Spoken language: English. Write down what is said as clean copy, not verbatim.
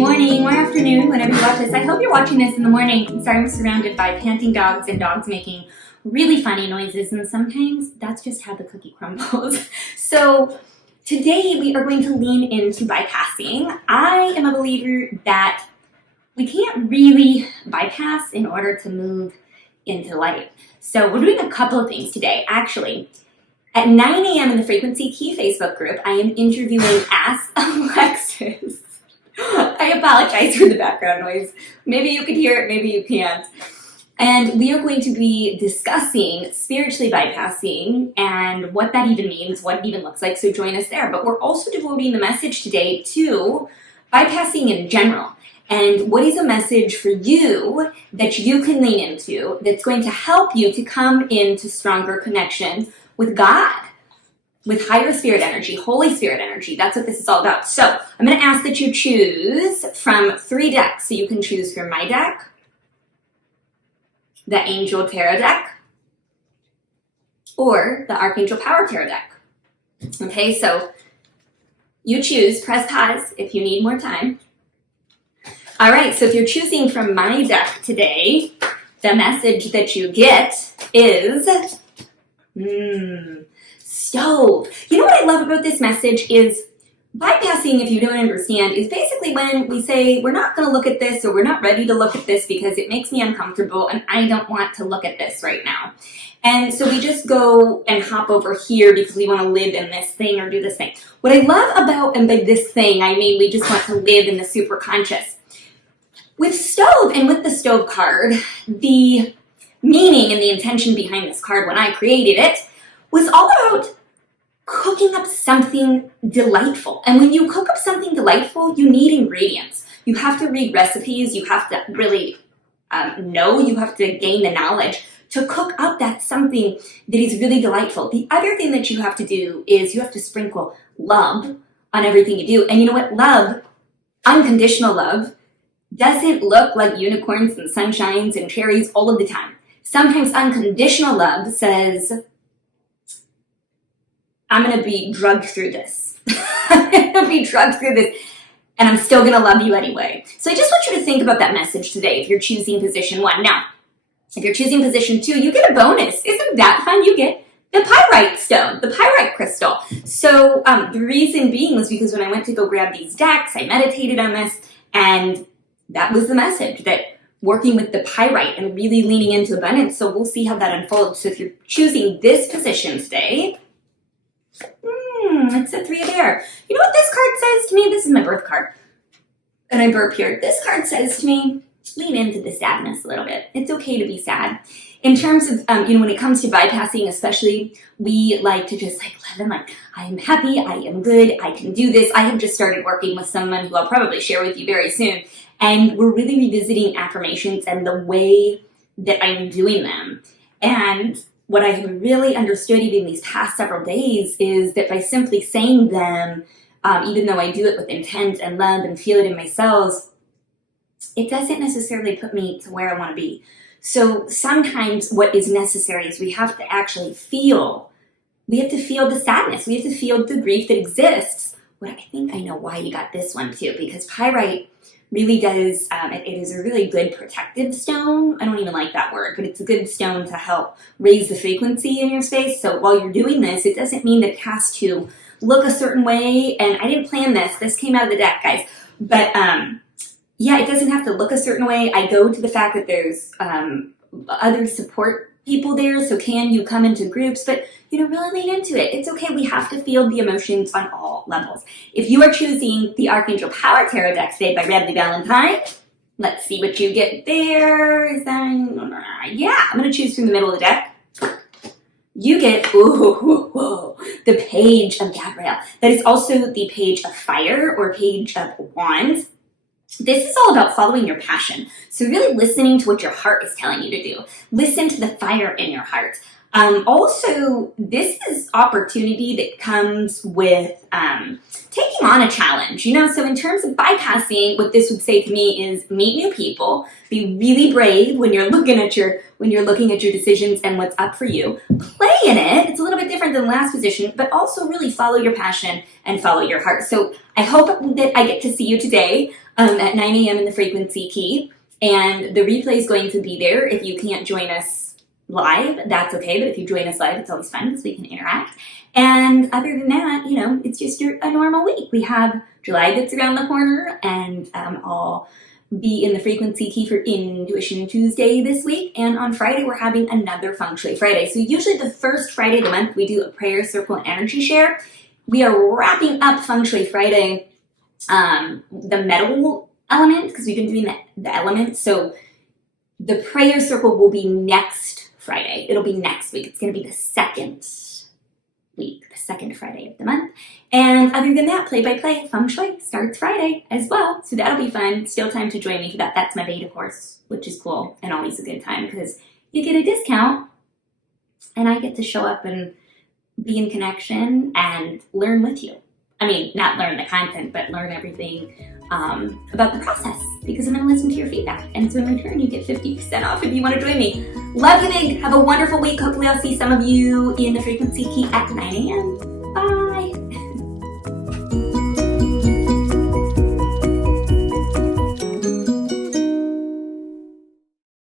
morning or afternoon, whenever you watch this. I hope you're watching this in the morning. I'm sorry, I'm surrounded by panting dogs and dogs making really funny noises, and sometimes that's just how the cookie crumbles. So today we are going to lean into bypassing. I am a believer that we can't really bypass in order to move into light. So we're doing a couple of things today. Actually, at 9 a.m. in the Frequency Key Facebook group, I am interviewing Ask Alexis. I apologize for the background noise. Maybe you can hear it, maybe you can't. And we are going to be discussing spiritually bypassing and what that even means, what it even looks like, so join us there. But we're also devoting the message today to bypassing in general. And what is a message for you that you can lean into that's going to help you to come into stronger connection with God, with higher spirit energy, Holy Spirit energy. That's what this is all about. So I'm going to ask that you choose from 3 decks. So you can choose from my deck, the Angel Tarot deck, or the Archangel Power Tarot deck. Okay, so you choose, press pause if you need more time. All right, so if you're choosing from my deck today, the message that you get is stove. You know what I love about this message is bypassing, if you don't understand, is basically when we say we're not going to look at this or we're not ready to look at this because it makes me uncomfortable and I don't want to look at this right now. And so we just go and hop over here because we want to live in this thing or do this thing. What I love about, and by this thing, I mean we just want to live in the super conscious. With stove and with the stove card, the meaning and the intention behind this card when I created it was all about cooking up something delightful. And when you cook up something delightful, you need ingredients. You have to read recipes. You have to really you have to gain the knowledge to cook up that something that is really delightful. The other thing that you have to do is you have to sprinkle love on everything you do. And you know what? Love, unconditional love, doesn't look like unicorns and sunshines and cherries all of the time. Sometimes unconditional love says, I'm going to be drugged through this. I'm going to be drugged through this, and I'm still going to love you anyway. So I just want you to think about that message today if you're choosing position 1. Now, if you're choosing position 2, you get a bonus. Isn't that fun? You get the pyrite stone, the pyrite crystal. So the reason being was because when I went to go grab these decks, I meditated on this, and that was the message, that working with the pyrite and really leaning into abundance. So we'll see how that unfolds. So if you're choosing this position today, it's a 3 there. You know what this card says to me? This is my birth card. And I burp here. This card says to me, lean into the sadness a little bit. It's okay to be sad. In terms of, when it comes to bypassing especially, we like to just live in I am happy, I am good, I can do this. I have just started working with someone who I'll probably share with you very soon. And we're really revisiting affirmations and the way that I'm doing them. And what I have really understood even these past several days is that by simply saying them, even though I do it with intent and love and feel it in my cells, it doesn't necessarily put me to where I want to be. So sometimes what is necessary is we have to actually feel. We have to feel the sadness. We have to feel the grief that exists. What I think I know why you got this one too, because pyrite really does, it is a really good protective stone. I don't even like that word, but it's a good stone to help raise the frequency in your space. So while you're doing this, it doesn't mean that it has to look a certain way. And I didn't plan this. This came out of the deck, guys. But yeah, it doesn't have to look a certain way. I go to the fact that there's other support people there. So can you come into groups? But really lean into it. It's okay. We have to feel the emotions on all levels. If you are choosing the Archangel Power Tarot deck today by Redley Valentine, let's see what you get there. Is that, yeah, I'm going to choose from the middle of the deck. You get, the Page of Gabrielle. That is also the Page of Fire or Page of Wands. This is all about following your passion. So really listening to what your heart is telling you to do. Listen to the fire in your heart. Also, this is opportunity that comes with taking on a challenge, so in terms of bypassing, what this would say to me is meet new people, be really brave when you're looking at your decisions and what's up for you. Play in it. It's a little bit different than the last position, but also really follow your passion and follow your heart. So I hope that I get to see you today at 9 a.m. in the frequency key, and the replay is going to be there. If you can't join us live, that's okay, but if you join us live, it's always fun because we can interact. And other than that, it's just a normal week. We have July that's around the corner, and I'll be in the frequency key for Intuition Tuesday this week. And on Friday, we're having another Feng Shui Friday. So usually the first Friday of the month, we do a prayer circle and energy share. We are wrapping up Feng Shui Friday, the metal element, because we've been doing the elements. So the prayer circle will be next Friday. It'll be next week. It's going to be the second Friday of the month. And other than that, play-by-play Feng Shui starts Friday as well. So that'll be fun. Still time to join me for that. That's my beta course, which is cool and always a good time because you get a discount and I get to show up and be in connection and learn with you. I mean, not learn the content, but learn everything about the process because I'm going to listen to your feedback. And so in return, you get 50% off if you want to join me. Love you big. Have a wonderful week. Hopefully I'll see some of you in the frequency key at 9 a.m. Bye.